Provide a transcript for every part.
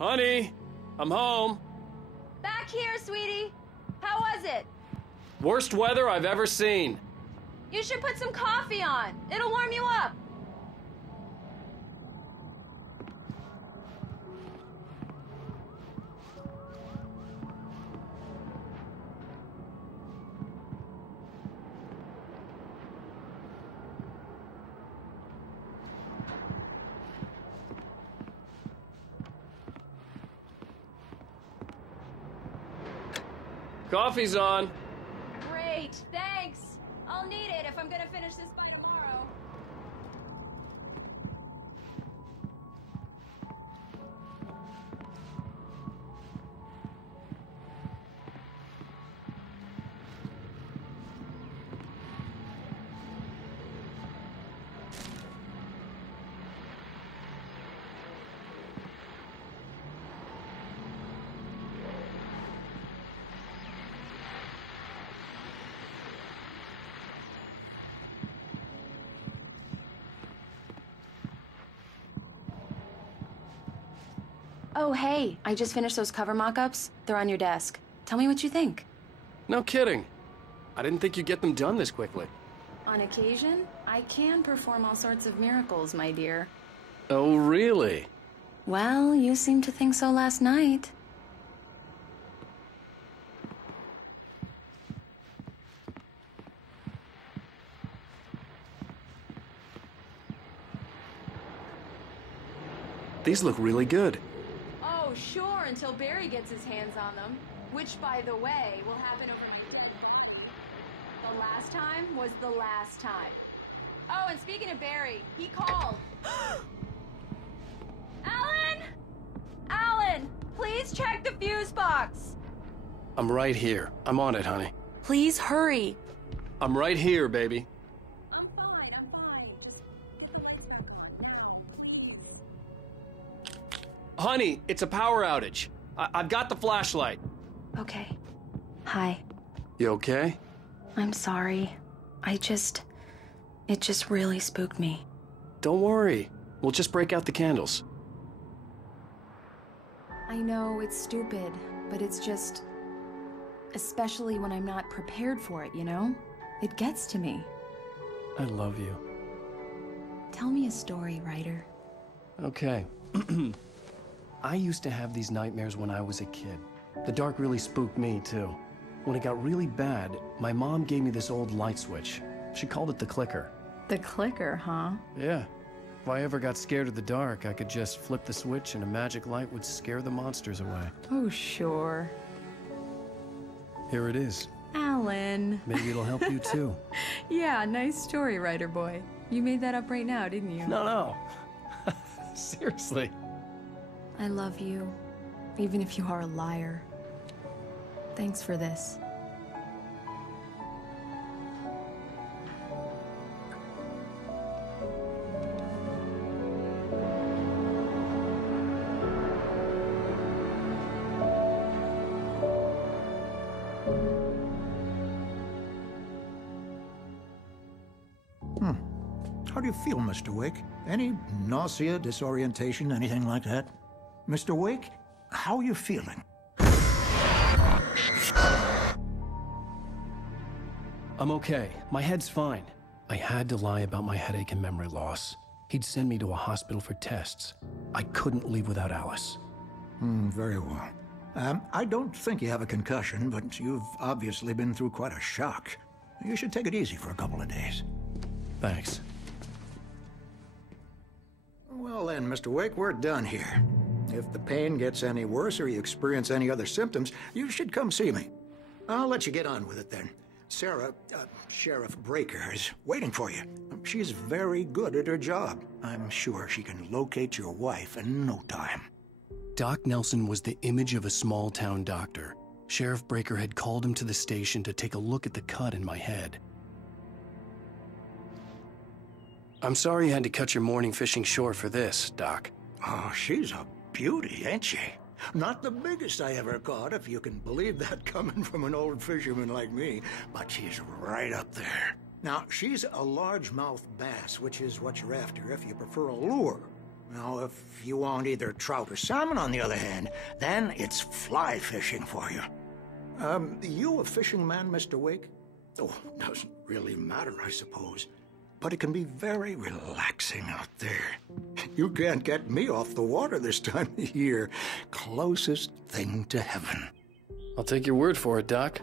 Honey, I'm home. Back here, sweetie. How was it? Worst weather I've ever seen. You should put some coffee on. It'll warm you up. Coffee's on. Great, thanks. I'll need it if I'm gonna finish this by tomorrow. Oh, hey, I just finished those cover mock-ups. They're on your desk. Tell me what you think. No kidding. I didn't think you'd get them done this quickly. On occasion, I can perform all sorts of miracles, my dear. Oh, really? Well, you seemed to think so last night. These look really good. Oh, sure, until Barry gets his hands on them. Which, by the way, will happen over my dead body. The last time was the last time. Oh, and speaking of Barry, he called. Alan! Alan, please check the fuse box. I'm right here. I'm on it, honey. Please hurry. I'm right here, baby. I'm fine, I'm fine. Honey, it's a power outage. I've got the flashlight. Okay. Hi. You okay? I'm sorry. It just really spooked me. Don't worry. We'll just break out the candles. I know it's stupid, but it's just... Especially when I'm not prepared for it, you know? It gets to me. I love you. Tell me a story, writer. Okay. I used to have these nightmares when I was a kid. The dark really spooked me, too. When it got really bad, my mom gave me this old light switch. She called it the clicker. The clicker, huh? Yeah. If I ever got scared of the dark, I could just flip the switch and a magic light would scare the monsters away. Oh, sure. Here it is. Alan. Maybe it'll help you, too. Yeah, nice story, writer boy. You made that up right now, didn't you? No. Seriously. I love you, even if you are a liar. Thanks for this. How do you feel, Mr. Wake? Any nausea, disorientation, anything like that? Mr. Wake, how are you feeling? I'm okay. My head's fine. I had to lie about my headache and memory loss. He'd send me to a hospital for tests. I couldn't leave without Alice. Very well. I don't think you have a concussion, but you've obviously been through quite a shock. You should take it easy for a couple of days. Thanks. Well then, Mr. Wake, we're done here. If the pain gets any worse or you experience any other symptoms, you should come see me. I'll let you get on with it then. Sarah, Sheriff Breaker, is waiting for you. She's very good at her job. I'm sure she can locate your wife in no time. Doc Nelson was the image of a small-town doctor. Sheriff Breaker had called him to the station to take a look at the cut in my head. I'm sorry you had to cut your morning fishing short for this, Doc. Oh, she's a beauty, ain't she? Not the biggest I ever caught, if you can believe that coming from an old fisherman like me, but she's right up there. Now, she's a largemouth bass, which is what you're after if you prefer a lure. Now, if you want either trout or salmon, on the other hand, then it's fly fishing for you. You a fishing man, Mr. Wake? Oh, doesn't really matter, I suppose. But it can be very relaxing out there. You can't get me off the water this time of year. Closest thing to heaven. I'll take your word for it, Doc.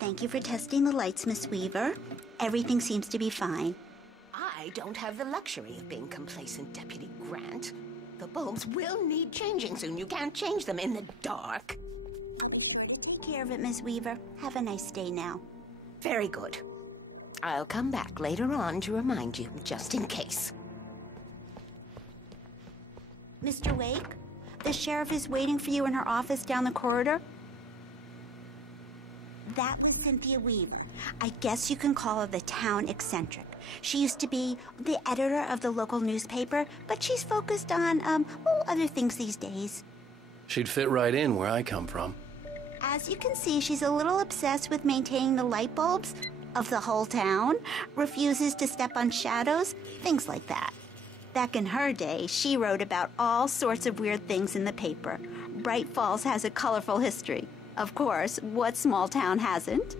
Thank you for testing the lights, Miss Weaver. Everything seems to be fine. I don't have the luxury of being complacent, Deputy Grant. The bulbs will need changing soon. You can't change them in the dark. Take care of it, Miss Weaver. Have a nice day now. Very good. I'll come back later on to remind you, just in case. Mr. Wake, the sheriff is waiting for you in her office down the corridor. That was Cynthia Weaver. I guess you can call her the town eccentric. She used to be the editor of the local newspaper, but she's focused on, other things these days. She'd fit right in where I come from. As you can see, she's a little obsessed with maintaining the light bulbs of the whole town, refuses to step on shadows, things like that. Back in her day, she wrote about all sorts of weird things in the paper. Bright Falls has a colorful history. Of course, what small town hasn't?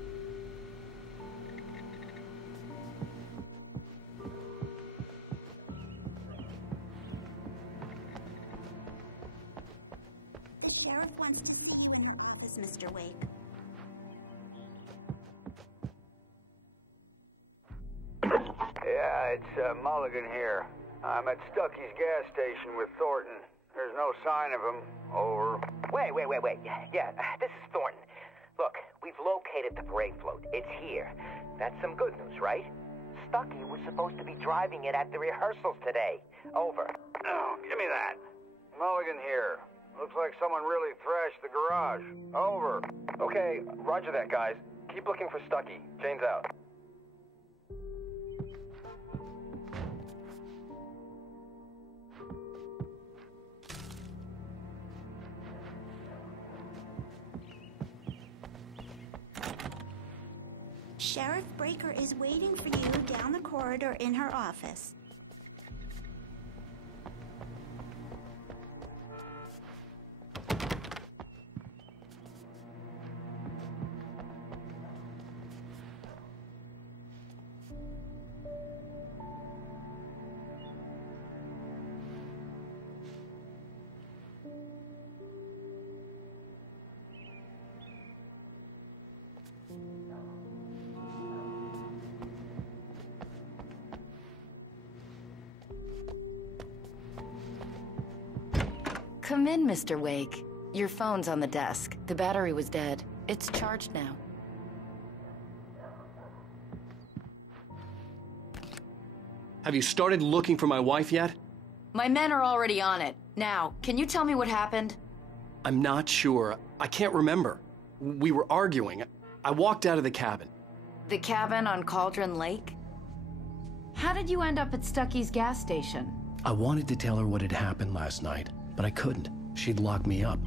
The sheriff wants to see you in the office, Mr. Wake. Yeah, it's Mulligan here. I'm at Stucky's gas station with Thornton. There's no sign of him. Over. Wait. Yeah, this is Thornton. Look, we've located the parade float. It's here. That's some good news, right? Stucky was supposed to be driving it at the rehearsals today. Over. Oh, give me that. Mulligan here. Looks like someone really thrashed the garage. Over. Okay, roger that, guys. Keep looking for Stucky. Jane's out. Sheriff Breaker is waiting for you down the corridor in her office. Come in, Mr. Wake. Your phone's on the desk. The battery was dead. It's charged now. Have you started looking for my wife yet? My men are already on it. Now, can you tell me what happened? I'm not sure. I can't remember. We were arguing. I walked out of the cabin. The cabin on Cauldron Lake? How did you end up at Stucky's gas station? I wanted to tell her what had happened last night, but I couldn't. She'd lock me up.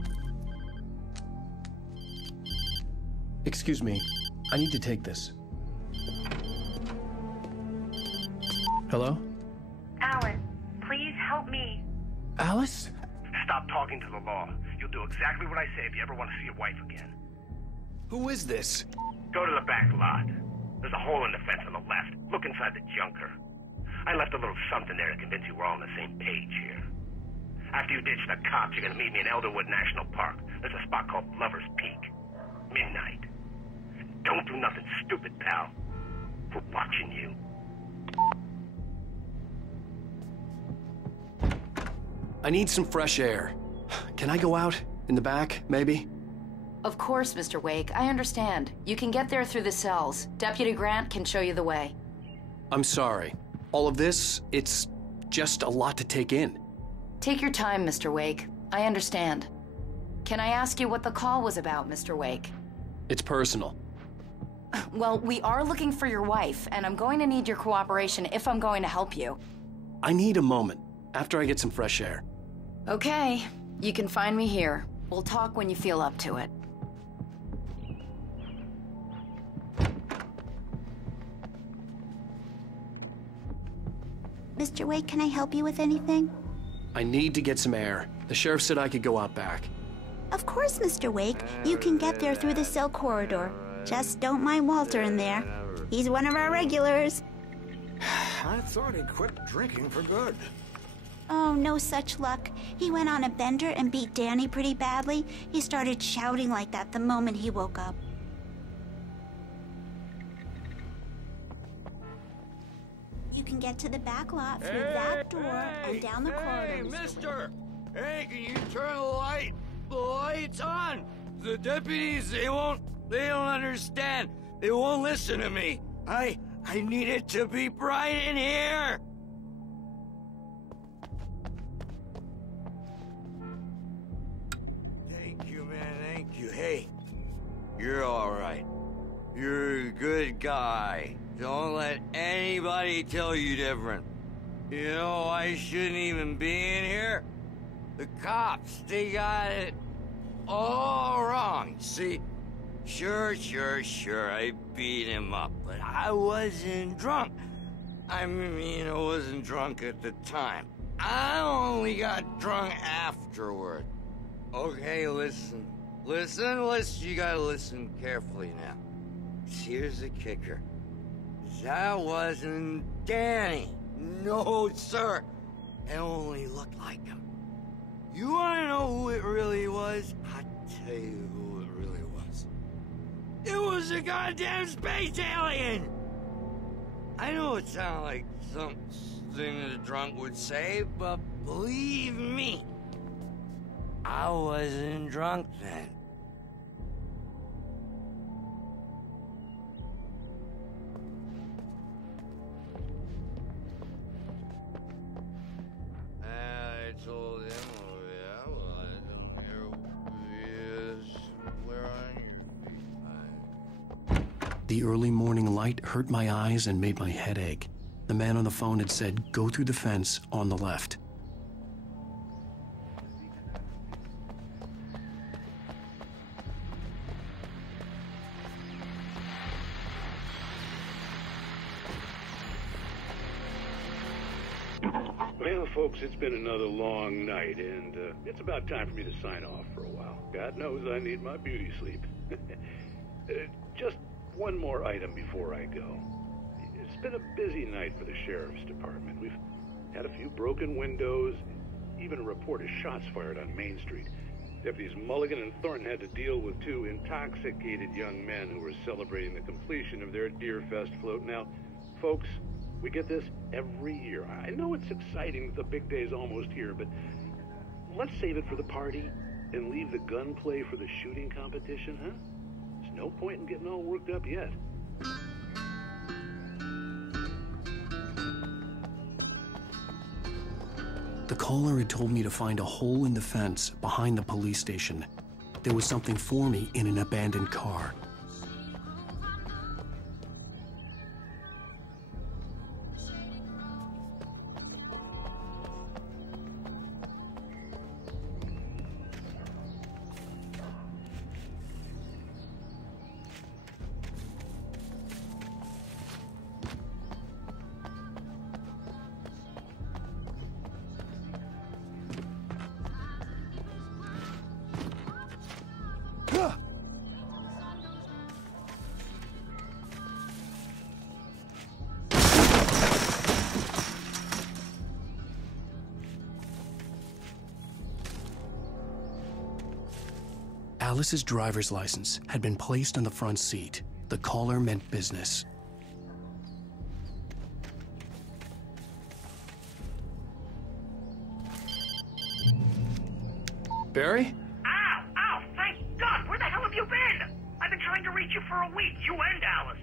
Excuse me. I need to take this. Hello? Alan, please help me. Alice? Stop talking to the law. You'll do exactly what I say if you ever want to see your wife again. Who is this? Go to the back lot. There's a hole in the fence on the left. Look inside the junker. I left a little something there to convince you we're all on the same page here. After you ditch the cops, you're gonna meet me in Elderwood National Park. There's a spot called Lover's Peak. Midnight. Don't do nothing stupid, pal. We're watching you. I need some fresh air. Can I go out? In the back, maybe? Of course, Mr. Wake. I understand. You can get there through the cells. Deputy Grant can show you the way. I'm sorry. All of this, it's just a lot to take in. Take your time, Mr. Wake. I understand. Can I ask you what the call was about, Mr. Wake? It's personal. Well, we are looking for your wife, and I'm going to need your cooperation if I'm going to help you. I need a moment, after I get some fresh air. Okay, you can find me here. We'll talk when you feel up to it. Mr. Wake, can I help you with anything? I need to get some air. The sheriff said I could go out back. Of course, Mr. Wake. You can get there through the cell corridor. Just don't mind Walter in there. He's one of our regulars. I thought he'd quit drinking for good. Oh, no such luck. He went on a bender and beat Danny pretty badly. He started shouting like that the moment he woke up. You can get to the back lot through that door and down the corridor. Hey, mister! Hey, can you turn the lights on? The deputies, they don't understand. They won't listen to me. I need it to be bright in here. Thank you, man, thank you. Hey, you're all right. You're a good guy. Don't let anybody tell you different. You know, I shouldn't even be in here. The cops, they got it all wrong. See, sure, I beat him up, but I wasn't drunk. I mean, I wasn't drunk at the time. I only got drunk afterward. Okay, listen. You gotta listen carefully now. Here's the kicker. That wasn't Danny. No, sir. It only looked like him. You wanna know who it really was? I'll tell you who it really was. It was a goddamn space alien! I know it sounds like something a drunk would say, but believe me, I wasn't drunk then. I told him, The early morning light hurt my eyes and made my head ache. The man on the phone had said, go through the fence on the left. Well, folks, it's been another long night, and it's about time for me to sign off for a while. God knows I need my beauty sleep. Just one more item before I go. It's been a busy night for the sheriff's department. We've had a few broken windows, even a report of shots fired on Main Street. Deputies Mulligan and Thornton had to deal with two intoxicated young men who were celebrating the completion of their Deer Fest float. Now, folks, we get this every year. I know it's exciting that the big day's almost here, but let's save it for the party and leave the gunplay for the shooting competition, huh? There's no point in getting all worked up yet. The caller had told me to find a hole in the fence behind the police station. There was something for me in an abandoned car. Alice's driver's license had been placed on the front seat. The caller meant business. Barry? Ow! Thank God! Where the hell have you been? I've been trying to reach you for a week, you and Alice.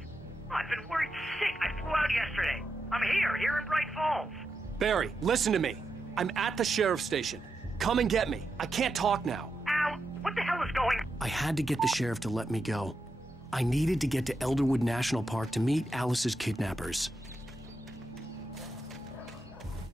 Oh, I've been worried sick. I flew out yesterday. I'm here in Bright Falls. Barry, listen to me. I'm at the sheriff's station. Come and get me. I can't talk now. Al, what the hell is going on? I had to get the sheriff to let me go. I needed to get to Elderwood National Park to meet Alice's kidnappers.